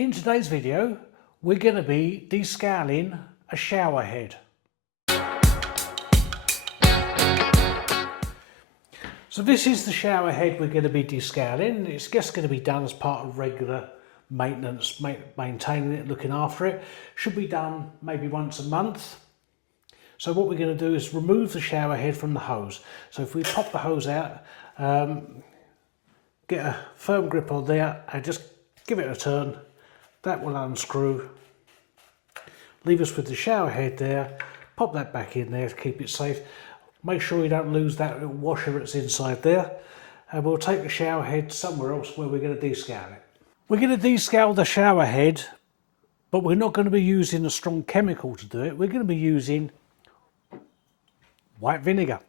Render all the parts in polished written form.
In today's video, we're going to be descaling a shower head. So this is the shower head we're going to be descaling. It's just going to be done as part of regular maintenance, maintaining it, looking after it. Should be done maybe once a month. So what we're going to do is remove the shower head from the hose. So if we pop the hose out, get a firm grip on there and just give it a turn. That will unscrew, leave us with the shower head there, pop that back in there to keep it safe. Make sure you don't lose that little washer that's inside there, and we'll take the shower head somewhere else where we're going to descale it. We're going to descale the shower head, but we're not going to be using a strong chemical to do it. We're going to be using white vinegar.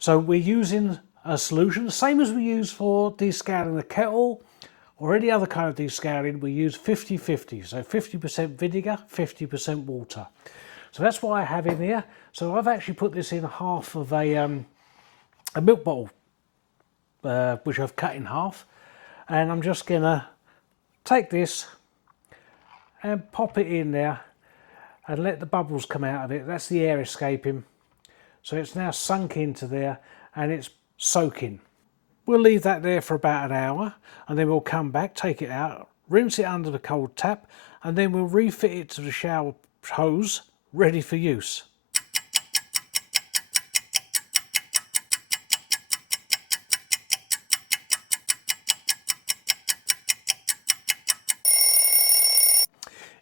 So we're using a solution, the same as we use for descaling the kettle, or any other kind of descaling. We use 50-50, so 50% vinegar, 50% water. So that's what I have in here. So I've actually put this in half of a milk bottle, which I've cut in half. And I'm just gonna take this and pop it in there and let the bubbles come out of it. That's the air escaping. So it's now sunk into there and it's soaking. We'll leave that there for about an hour and then we'll come back, take it out, rinse it under the cold tap, and then we'll refit it to the shower hose, ready for use.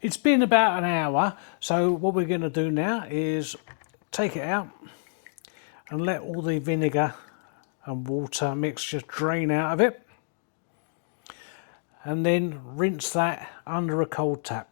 It's been about an hour, so what we're going to do now is take it out and let all the vinegar and water mixture drain out of it, and then rinse that under a cold tap.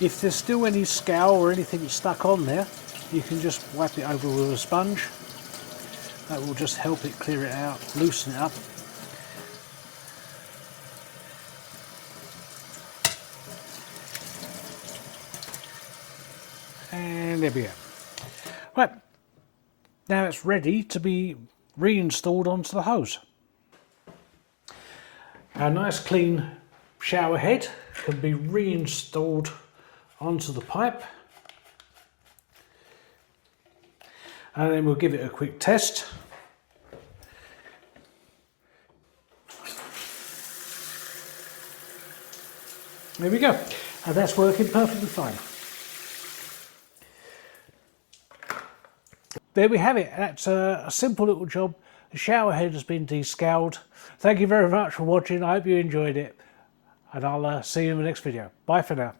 If there's still any scale or anything stuck on there, you can just wipe it over with a sponge. That will just help it clear it out, loosen it up. And there we go. Right, now it's ready to be reinstalled onto the hose. Our nice clean shower head can be reinstalled onto the pipe. And then we'll give it a quick test. There we go. And that's working perfectly fine. There we have it. That's a simple little job. The shower head has been descaled. Thank you very much for watching. I hope you enjoyed it. And I'll see you in the next video. Bye for now.